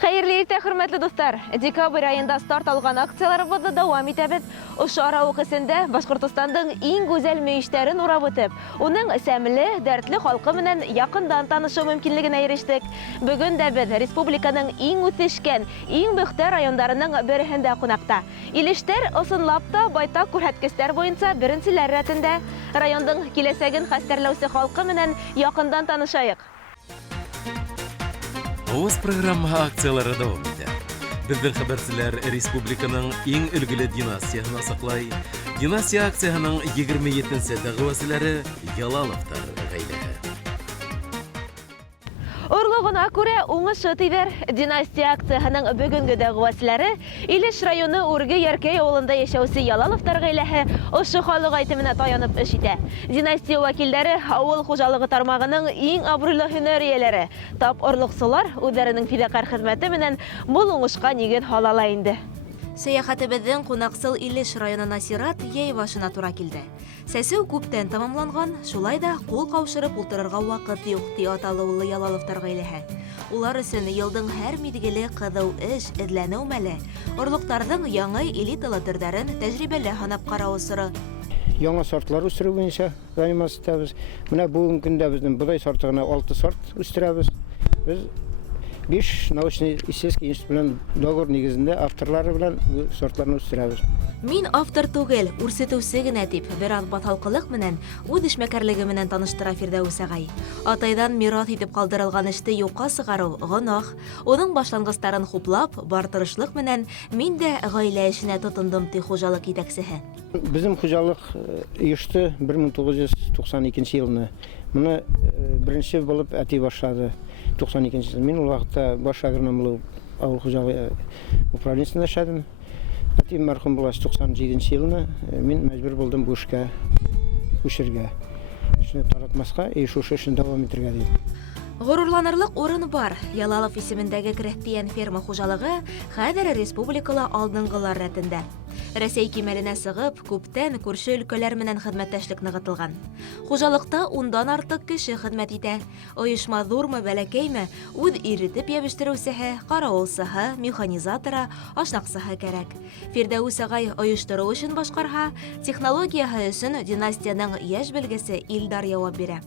Хәерле иртә, хөрмәтле дуслар. Декабрь айында старт алган акцияларыбызны дәвам итәбез. Ошо аралык эсендә Башкортостандың иң гүзәл мөйештәрен урап үтеп, уның сәмле, дәртле халкы менән якындан танышу мөмкинлегенә ирештек. Бүген дә без республиканың иң үсешкән, иң мөхтәр районнарының берсендә кунакта. Илештәр ысынлап та байтак күрһәткечләр буенча беренчеләр рәтендә. Райондың киләсәген хәстәрләүче халкы менән якындан танышайык. Оз программа акциялары дәвам итә. Безнең хәбәрчеләр республиканың иң өлгеле династиясын саклай. Династия акциясының 27-нче дәгъвасылары Ялаловтар гаиләсе. Орлыгына күрә уңышы тибәр. Династия акциясының бүгенге дәгъвасылары Илеш районы Үрге Яркәй авылында яшәүче Ялаловтар гаиләсе ошо халык әйтеменә таянып эш итә. Династия вәкилләре авыл хуҗалыгы тармагының иң абруйлы һөнәр ияләре. Тап орлыксылар үзләренең фидакар хезмәте белән мул уңышка нигез ала инде. Сәяхәтебезнең кунаксыл Илеш районына Сират яй башына туры килде. Сәсеү күптән тамамланган, шулай да кул каушырып утырырга вакыт юк ди аталыулы Ялаловтар гаиләсе. Улар өчен елдың һәр мизгеле кызу эш, эзләнү мәле. Орлыктарның яңа элиталы төрдәрен тәҗрибәле һанап карау сыры. Яңа сортлар үстерү буенча заниматься. Менә бүгенге көндә безнең бодай сортына 6 сорт үстерәбез. Без 5 научно-исследовательский институт белән договор нигезендә авторлары белән бу сортларны үстерәбез. Мин автор түгел, үрсетүсе генә дип, бераз баталкылык менән, үз эшмәкәрлеге менән таныштыра Фирдәүс агай. Атайдан мирас итеп калдырылган эште юкка сыгару гынах. Уның башлангычларын хуплап, бар тырышлык менән мин дә гаилә эшенә тотындым ди хуҗалык итәкчесе. Безнең хуҗалык оешты 1992 елны. Моны беренче булып әти башлады 92 ел. Мин ул вакытта баш агроном булып авыл хуҗалыгы управлениесендә эшләдем. Әти мәрхүм булгач 97 елны мин мәҗбүр булдым бу эшкә күчәргә. Шуны таратмаска, шушы эшне дәвам итәргә дип. Горурланырлык урын бар. Ялалов исемендәге крәхтиян ферма хуҗалыгы хәзер республикала алдынгылар рәтендә. Рәсәй кимәленә сыгып, күптән күрше өлкәләр менән хезмәттәшлек ныгытылган. Хуҗалыкта 10дан артык кеше хезмәт итә. Оешма зурмы, бәләкәйме, үз иретеп ябештыручыһы, каравылсыһы, механизаторы, ашнаксыһы кәрәк. Фирдәүс агай оештыру өчен башкарһа, технологияһы өчен династияның яшь белгесе Илдар явап бирә.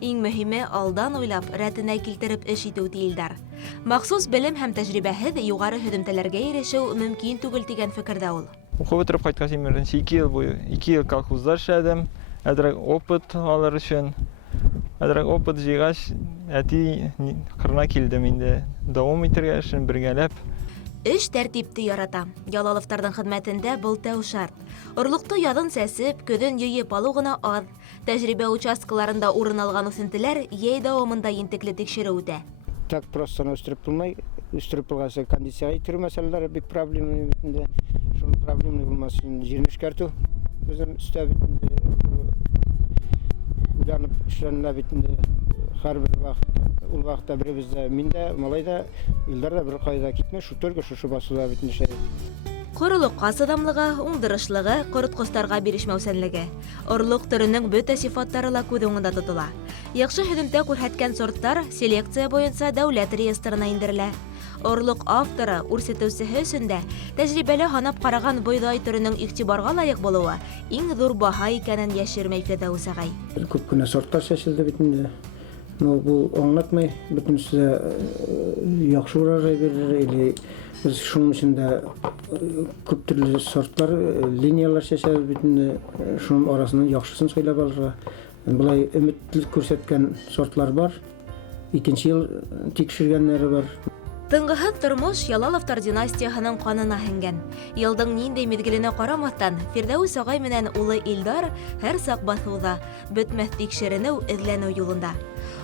Иң мөһиме алдан уйлап, рәтенә килтереп эш итү ди Илдар. Махсус белем һәм тәҗрибәһез югары һөдемтәләргә ирешү мөмкин түгел дигән фикердә ул. Укып бетереп кайткан симерен 2 ел буе 2 ел колхозда эшләдем. Әдрәк опыт алыр өчен. Әдрәк опыт җыйгач, әти кырына килдем инде. Дәвам итәргә өчен бергәләп. Эш тәртипте ярата. Ялаловтарның хезмәтендә был тәү шарт. Орлыкты ядын сәсеп, көден йыеп алу гына аз. Тәҗрибә участкаларында урын алган үсентеләр яй дәвамында ентекле тикшерү үтә. Так просто үстереп булмай, үстереп булганда кондиция итү мәсьәләләре бик проблема битендә. Шул проблеманы булмасын җирне эшкәртү. Безнең үстә битендә уйланып эшләнә битендә һәрбер вакыт. Ул вакытта беребездә миндә, малайда, Илдар да бер кайда китмә, шу төргә шу басуда битендә эшләде. Корылыкка сыдамлыгы, уңдырышлыгы, корыткыстарга бирешмәүсәнлеге. Орлык төренең бөтә сыйфаттары ла күз уңында тотыла. Яхшы һөдемтә күрһәткән сорттар селекция буенча дәүләт реестрына индерелә. Орлык авторы, үрсетүчеһе өчен дә тәҗрибәле һанап караган бойдай төренең игътибарга лаек булуы иң зур баһа икәнен яшермәй Фирдәүс агай. Күп кенә сорттар чәчелде битендә. Бу аңлатмый, бөтенесе яхшы урарга бирер или biz şunun içinde köp türlü sortlar, liniyalar çeşeriz bütün şunun arasından yaxşısını söylep alırlar. Bulay ümitlik көрсәткән sortlar var. 2 yıl тикшергәннәре бар. Тыңгыһыз тормыш Ялаловтар династияһының канына һеңгән. Елдың ниндәй мизгеленә карамастан, Фирдәүс агай менән улы Илдар һәр сак басуда, бетмәс тикшеренү, эзләнү юлында.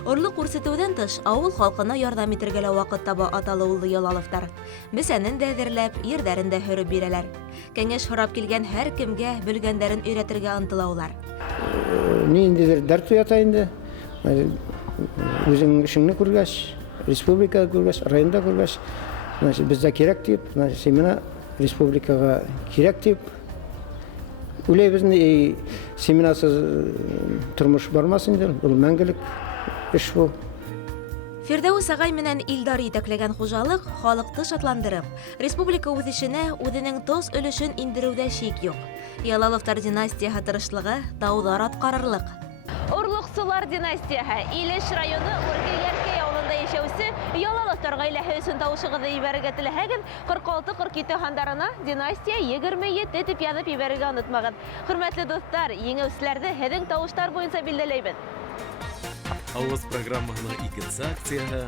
Орлык күрсәтүдән тыш, авыл халкына ярдәм итәргә вакыт таба аталыулы Ялаловтар. Бесәнен дә әзерләп, ердәрен дә хөреп бирәләр. Кәңәш һорап килгән һәр кемгә белгәннәрен өйрәтергә ынтылалар. Ниндидер дәрт уята инде. Үзең эшеңне күргәч, республикада күргәч, районда күргәч, бездә кирәк дип, семена республикага кирәк дип. Үләйбезне семенасыз тормыш бармасын инде, ул мәңгелек эш бу. Фирдәүс агай менән Илдар итәкләгән хуҗалык халыкты шатландырып, республика үҙешенә үзенең тоз өлөшөн индереүдә шик юк. Ялаловтар династияһы тырышлыгы тауҙар атҡарырлык. Урлыҡсылар династияһы Илеш районы Үрге-Яркәй ауылында йәшәүсе Ялаловтар ғаиләһе өсөн тауышығыҙҙы ебәрергә теләһәгеҙ, 46-47 һандарына династия 27 тип яҙып ебәрергә онотмағыҙ. Хөрмәтле дуҫтар, еңеүселәрҙе һеҙҙең тауыштар буйынса билдәләйбеҙ. Авыз программаһының икенсе акцияһы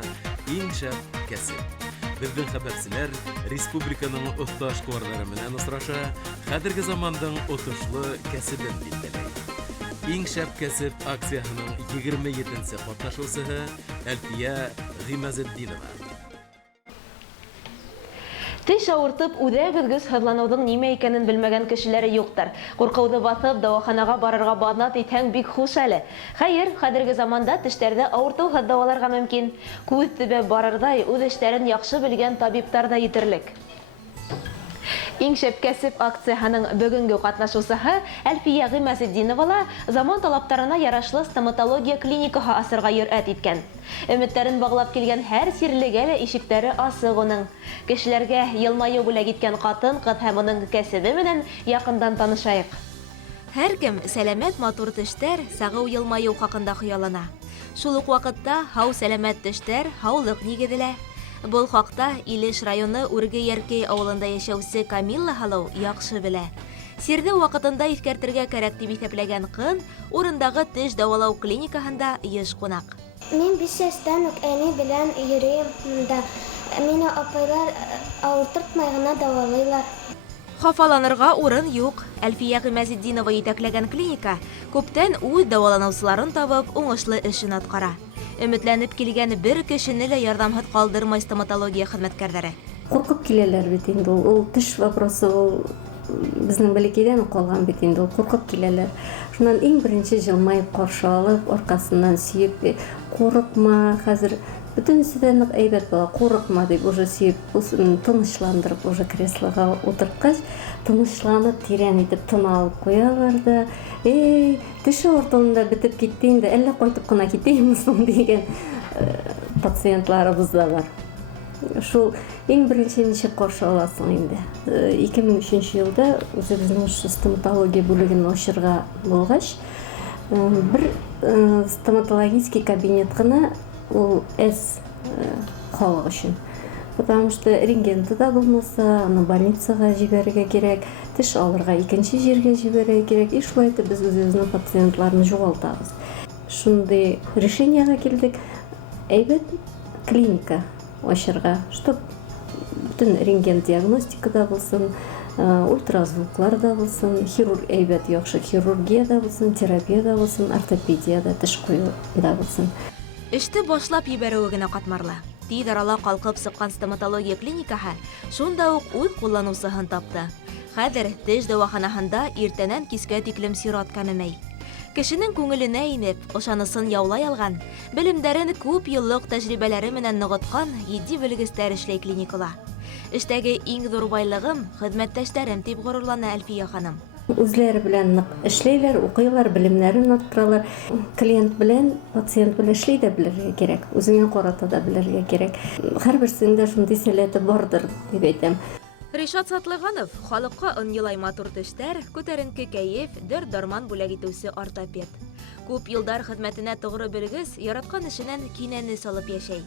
«Иң шәп кәсеп». Беҙҙең хәбәрселәр республиканың оҫта эшҡыуарҙары менән осраша, хәҙерге замандың отошло кәсебен билдәләй. «Иң шәп кәсеп» акцияһының 27-нсе ҡатнашыусыһы Әлфиә Ғимазетдинова. Теш ауыртып, үҙәгеҙгөс һыҙланыуҙың нимә икәнен белмәгән кешеләре юҡтыр. Ҡурҡыуҙы баҫып, дауаханаға барырға баҙнат итһәң бик хуш әле. Хәйер, хәҙерге заманда тештәрҙе ауыртыуһыҙ дауаларға мөмкин. Күҙ төбәп барырҙай, үҙ эштәрен яҡшы белгән табиптар ҙа етерлек. Иң шәп кәсеп акцияһының бөгөнгө ҡатнашыусыһы Әлфиә Ғимазетдинова ла заман талаптарына ярашлы стоматология клиникаһы асырға йөрьәт иткән. Өмөттәрен бағлап килгән һәр сирлегә лә ишектәре асыҡ уның. Кешеләргә йылмайыу бүләк иткән ҡатын-ҡыҙ һәм уның кәсебе менән яҡындан танышайыҡ. Һәр кем сәләмәт матур тештәр, сағыу йылмайыу хаҡында хыялына. Шул уҡ ваҡытта һау сәләмәт тештәр һаулыҡ нигеҙелә. Был хаҡта Илеш районы Үрге-Яркәй ауылында йәшәүсе Камилла Һалыу яҡшы белә. Сирҙе ваҡытында иҫкәртергә кәрәк дип иҫәпләгән ҡыҙ урындағы теш дауалау клиникаһында йыш ҡунаҡ. Мин 5 йәштән үк әни белән йөрөйөм монда. Мине апайлар ауыртыртмай ғына дауалайлар. Хафаланырға урын юҡ. Әлфиә Ғимазетдинова етәкләгән клиника күптән үҙ дауаланыусыларын табып, уңышлы эшен атҡара. Өмөтләнеп килгән бер кешене лә ярҙамһыҙ ҡалдырмай стоматология хеҙмәткәрҙәре. Ҡурҡып киләләр бит инде ул теш вопросы ул безнең бәләкәйҙән ҡалған бит инде ул ҡурҡып киләләр. Шунан иң беренсе җылмайып ҡаршы алып, арҡасынан сөйөп, ҡурҡма, хәзер бөтөнсө дә ныҡ әйбәт була, ҡурҡма дип уже сөйөп, тынысландырып уже креслоға ултыртҡас, тынысланып, тирән итеп тына алып ҡуялар да, теш ауыртыуында бетеп китте инде, әллә ҡайтып ҡына китәйемме соң дигән пациентларыбыҙ да бар. Шул иң беренсе нисек ҡаршы аласың инде. 2003 йылда үзебезнең стоматология бүлеген ачырға булғас, бер стоматологический кабинет ҡына ул халыҡ өсөн. Потому что рентгенды да булмаса, больницаға җибәрергә кирәк, теш алырға икенче җиргә җибәрергә кирәк. И шулай итеп без үзебезнең пациентларны юғалтабыз. Шундай решениягә килдек. Әйбәт клиника ачырға, чтоб бөтен рентген диагностика да булсын, ультразвуклар да булсын, хирург әйбәт яхшы хирургия да булсын, терапия да булсын, ортопедия да, теш ҡуйыу да булсын. Эште башлап ебәреүе генә ҡатмарлы. Тиҙ арала ҡалҡып сыҡҡан стоматология клиникаһы шунда уҡ үҙ ҡулланыусыһын тапты. Хәҙер теш дауаханаһында иртәнән кискә тиклем сират кәмемәй. Кешенең күңеленә инеп, ышанысын яулай алған, белемдәрен күп йыллыҡ тәжрибәләре менән нығытҡан 7 белгестәр эшләй клиникала. Эштәге иң ҙур байлығым хеҙмәттәштәрем тип ғорурлана Әлфиә ханым. Үзләре белән ныҡ эшләйләр, уҡыйлар, белемнәрен арттыралар. Клиент белән, пациент белән эшләй дә белергә кирәк, үзеңә ҡарата да белергә кирәк. Һәрберсендә шундай сәләте бардыр дип әйтәм. Ришат Сатлығанов, халыҡҡа ынйылай матур тештәр, күтәренке кәйеф, дәрт-дарман бүләк итеүсе ортопед. Күп йылдар хеҙмәтенә тоғро белгес, яратҡан эшенән кинәне салып йәшәй.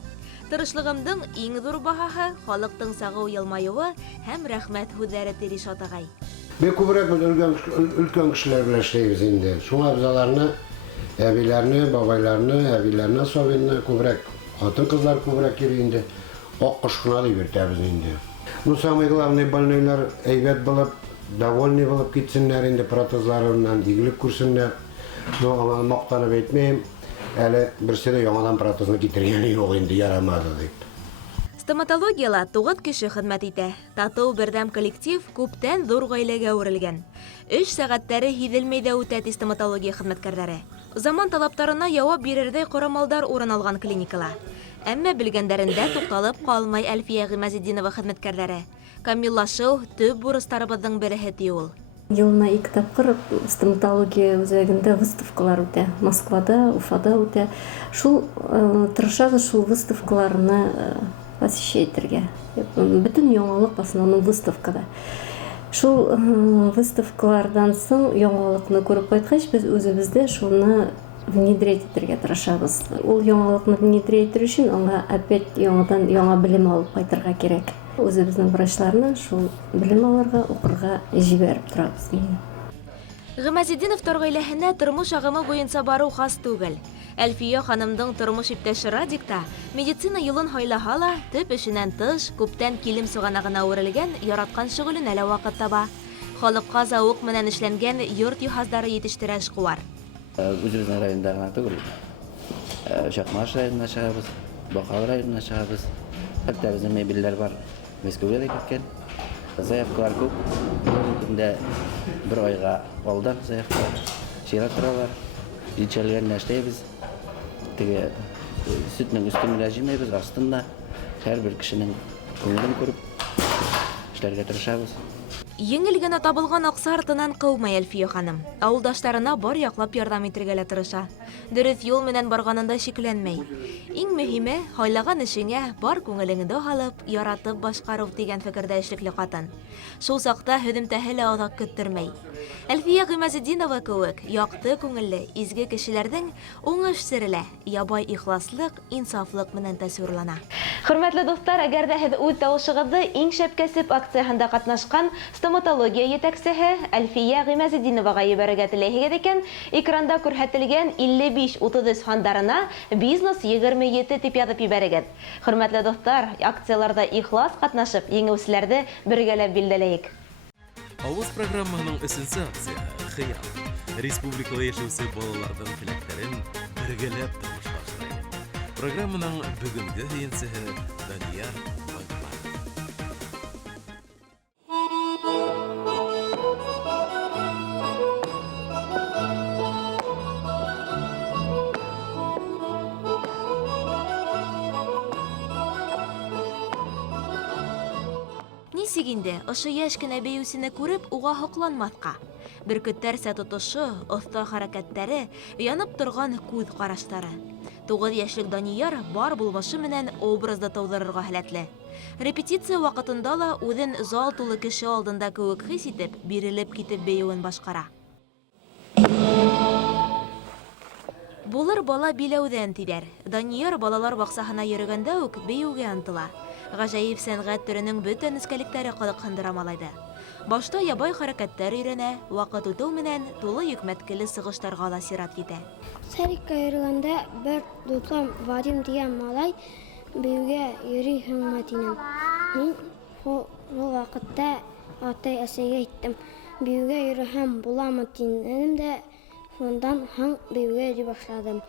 Тырышлығымдың иң ҙур баһаһы халыҡтың сағыу йылмайыуы һәм рәхмәт һүҙҙәре ти Ришат ағай. Бик күберәк өлкән кешеләр белән эшләйбез инде. Шуңа без аларны, әбиләрне, бабайларны, әбиләрне, особенно күберәк, хатын-ҡыҙҙар күберәк йөрөй инде. Аҡ ҡош ҡына дип йөрөтәбеҙ инде. Ну, самый главный больныйлар әйбәт булып, довольный булып китсеннәр инде протезларынан, игелек күрсеннәр. Ну, аны маҡтанып әйтмәйем, әле берсе дә яңадан протезны китергәне юҡ инде, ярамады дип. Стоматологияла 9 кеше хеҙмәт итә. Татыу берҙәм коллектив күптән ҙур ғаиләгә үрелгән. Эш сәғәттәре һиҙелмәй ҙә үтә ти стоматология хеҙмәткәрҙәре. Заман талаптарына яуап бирерҙәй ҡорамалдар урын алған клиникала. Әммә белгәндәрендә туҡталып ҡалмай Әлфиә Ғимазетдинова хеҙмәткәрҙәре. Камиллашыу төп бурыстарыбыҙҙың береһе ти ул. Елына 2 тапкыр стоматология үзәгендә выставкалар үтә. Москвада, Уфада үтә. Шул тырышабыз шул выставкаларны посещать итәргә. Бөтен яңалык в основном выставкада. Шул выставкалардан соң яңалыкны күреп кайткач, без үзебездә шуны внедрять итәргә тырышабыз. Ул яңалыкны внедрять итер өчен аңа опять яңадан яңа белем алып кайтырга кирәк. Үзебезнең врачларны шул белем алырга, укырга җибәреп торабыз. Гыймазетдиновтар гаиләһенә тормыш агымы буенча бару хас түгел. Әлфия ханымның тормыш иптәше Радикта медицина юлын хайлаһа ла, төп эшеннән тыш, күптән килем суганагына үрелгән, яраткан шөгыленә лә вакыт таба. Халыкка зауык менән эшләнгән йорт җиһазлары җитештерә шулар. Үзебезнең районда гына түгел. Шакмаш районына чыгабыз, Бакал районына чыгабыз. Хәтта безнең мебельләр бар. Мәскәүгә дә киткән. Заявкалар күп. Инде бер айга алдан заявкалар. Чират торалар. Җитшелгән нәрсәбез. Теге сөтнең өстенә җимәйбез, астында һәрбер кешенең күңелен күреп эшләргә тырышабыз. Еңел генә табылган акса артыннан кылмый Әлфия ханым. Авылдашларына бар яклап ярдәм итәргә лә тырыша. Дөрес юл менән барганында шикләнмәй. Иң мөһиме, хайлаган эшеңә бар күңелеңне алып, яратып башкару дигән фикердә эшлекле катын. Шул сакта һөдемтәһе лә озак көттермәй. Әлфия Гыймазетдинова кеүек якты күңелле, изге кешеләрнең уңыш серле, ябай ихласлык, инсафлык менән тасвирлана. Хөрмәтле дуслар, әгәр дә һез үз тавышыгызны иң шәп кәсеп акциясында катнашкан стоматология җитәкчесе Әлфия Гыймазетдиновага ебәрергә теләйсегез икән, экранда күрсәтелгән 55-33 сандарына бизнес 27 дип язып ебәрегез. Хөрмәтле дуслар, акцияларда ихлас катнашып, еңүчеләрне бергәләп билдәләйек. Авыз программаның өченче акциясе Хыял. Республикада яшәүче балаларның теләкләрен бергәләп тормышка ашырайық. Программаның бүгенге һөенчесе Данияр Байбар. Нисегинде, ошо яшь кенә бейүсене күреп, уга хокланмаска. Бөркеттәрсә тотышы, оста хәрәкәтләре, янып торган күз караштары. 9 яшьлек Данияр бар булмышы менән образда тудырырга һәләтле. Репетиция вакытында ла үзен зал тулы кеше алдында кеүек хис итеп, бирелеп китеп бейүен башкара. Булыр бала биләүдән тибәр. Данияр балалар баксаһына йөргәндә үк бейүгә антыла. Гаҗәеп сәнгать төренең бөтен нескәлекләре кызыксындыра малайды. Башта ябай хәрәкәтләр өйрәнә, вакыт үтү менән тулы йөкмәткеле сыгыштарга да сират китә. Сарикка йөргәндә бер дуслам Вадим дигән малай бейүгә йөри хөрмәтеннән. Мин ул вакытта атай-әсәгә әйттем, бейүгә йөрәһәм буламы дидем дә, шундан һәм бейүгә йөри башладым.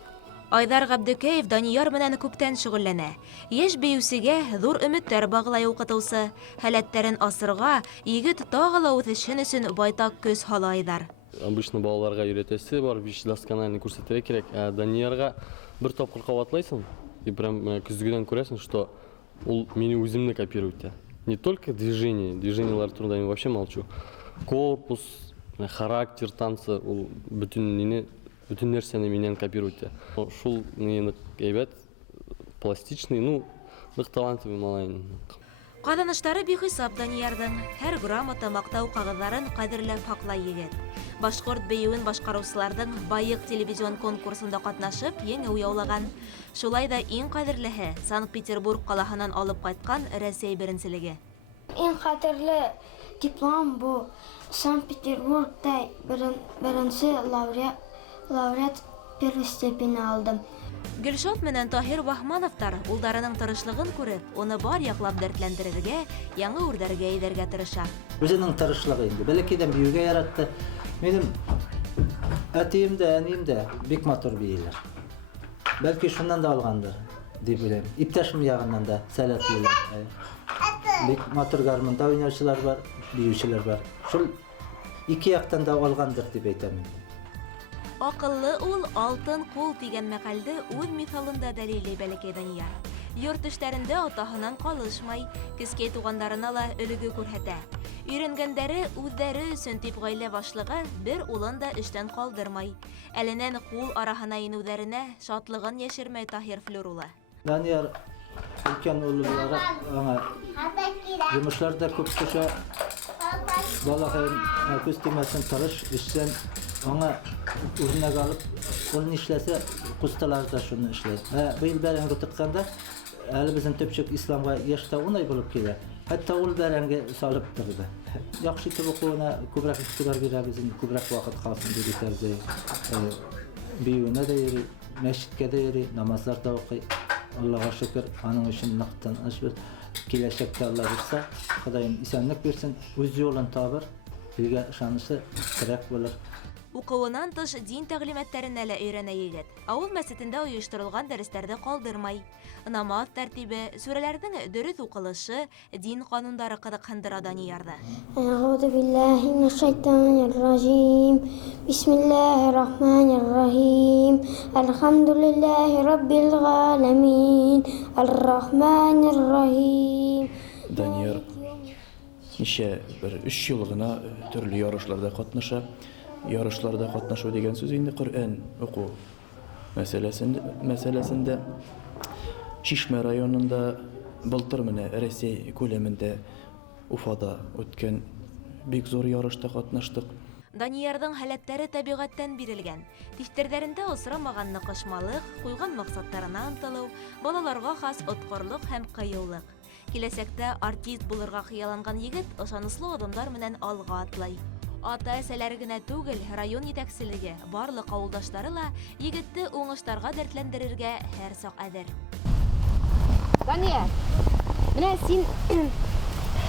Айдар Габдекеев Данияр менән күптән шөгыльләнә. Яшь бейүсегә зур өметләр баглай укытучы, һәләтләрен асырга, егет тагы ла үсешен өчен байтак көс һала Айдар. Обычно балаларга өйрәтәсе бар, биш досконально күрсәтергә кирәк. Даниярга бер тапкыр кабатлайсың, и прям күзгедән күрәсең, что ул мине үземне копирует. Не только движениелар турында я вообще молчу. Корпус, характер танца, ул бүтін нәрсені менен копирует. Шул нені әйбәт, пластичный, нык талантливый малайын. Казаныштары бихисап Даниярдың. Һәр грамота мактау кагызларын кадерләп хаклай егет. Башкорт бейүен башкаручыларның байык телевизион конкурсында катнашып, еңү яулаган. Шулай да иң кадерлеһе Санкт-Петербург калаһынан алып кайткан Россия беренчелеге. Иң кадерле диплом бу Санкт-Петербургта беренче лауреат первой степени алдым. Гөлшат менән Таһир Бахмановтар улдарының тырышлыгын күреп, уны бар яклап дәртләндерергә, яңа үрдәргә идәргә тырыша. Үзенең тырышлыгы инде. Бәләкәйдән биюгә яратты. Минем әтием дә, әнием дә бик матур бийләр. Бәлки шуннан да алгандыр дип уйлыйм. Иптәшем ягыннан да сәләтлеләр. Бик матур гармонда уйнаучылар бар, биючеләр бар. Шул ике яктан да алгандыр дип әйтәм. Акыллы ул алтын кул дигән мәкалде үз мисалында дәлилләй бәләкәй Данияр. Йорт эшләрендә атаһынан калышмай, кескәй тугандарына ла өлеге күрһәтә. Өйрәнгәндәре үҙҙәре өсөн дип гаилә башлыгы бер улын да эштән калдырмай. Әленән кул араһына инеүҙәренә шатлығын яшермәй Таһир Флүр улы. Данияр өлкән улылары аңа йомошларда күп кеше балаһын күз тимәсен тырыш эшсән аңа үрнәк алып, ул нишләсә кусталар да шуны эшләй. Быел бәрәңге тыкканда әле безнең төпчек исламга яшьтә унай булып килә. Хәтта ул бәрәңге салып торды. Яхшы итеп укуына күбрәк игътибар бирәбез, күбрәк вакыт калсын дип әйтәбез. Биюенә дә йөри, мәчеткә дә йөри, намазлар да укый. Аллаһка шөкер, аның өчен ныктан ашбыз. Киләчәктә Алла бирсә, Ходаем исәнлек бирсен, үз юлын табыр, илгә ышанышы кирәк булыр. Укуынан тыш дин тәгълиматларына ла өйрәнә егет. Авыл мәсҗидендә оештырылган дәресләрдә калдырмай. Намаз тәртибе, сүрәләрнең дөрес укылышы, дин кануннары кызыксындыра Даниярды. Аъуду биллаһи минаш шайтанир раҗим. Бисмиллаһир рахманир рахим. Алхамдулиллаһи раббил галамин. Ар-рахманир рахим. Данияр ничә бер 3 ел гына төрле ярышларда катнаша. Ярышларда катнашу дигән сүз инде Коръән уку мәсьәләсендә Шишмә районында былтыр менә Россия күләмендә Уфада үткән бик зур ярышта катнаштык. Даниярдың һәләтләре табигатьтән бирелгән. Тифтерләрендә осрамаган ныгышмалык, куйган максаттарына ынтылу, балаларга хас откырлык һәм кыюлык. Киләчәктә артист булырга хыялланган егет ышаныслы адымнар менән алга атлай. Ата-әсәләре генә түгел, район җитәкчелеге, барлык авылдашлары ла егетте уңыштарга дәртләндерергә һәр сак әзер. Данияр, менә син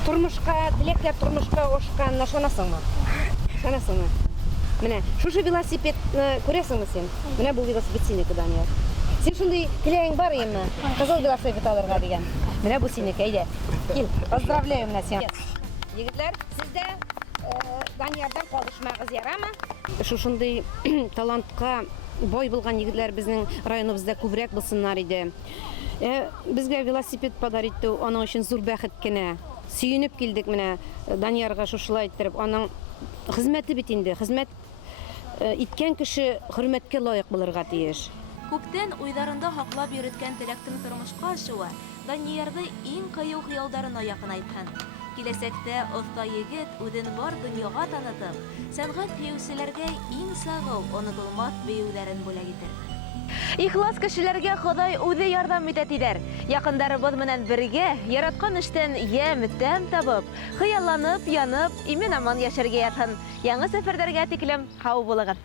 тормышка, теләкләр тормышка ашканына ышанасыңмы? Ышанасыңмы? Менә шушы велосипед күрәсеңме син? Менә бу велосипед синеке, Данияр. Син шундый теләгең бар имме? Кызыл велосипед алырга дигән. Менә бу синеке, әйдә. Кил, поздравляю менә син. Егетләр, сездә Даниярдан калышмагыз, ярамы? Шушындый талантка бай булган егетләр безнең районыбызда күбрәк булсыннар иде. Безгә велосипед подарить итү аның өчен зур бәхет кенә. Сөенеп килдек менә Даниярга шушылай иттереп, аның хезмәте бит инде. Хезмәт иткән кеше хөрмәткә лаек булырга тиеш. Күптән уйларында хаклап йөрткән теләктең тормышка ашуы Даниярды иң кыю хыялдарына якынайткан. Киләчәктә оста егет үзен бар дөньяга танытып, сәнгать һөючеләргә иң сагыл, онытылмас бәюләрен бүләк итер. Ихлас кешеләргә Ходай үзе ярдәм итә тидер. Якындарыбыз менән бергә яраткан эштән ямь тәм табып, хыялланып, янып, имен-аман яшәргә ятһын. Яңа сәфәрләргә тиклем һау булыгыз.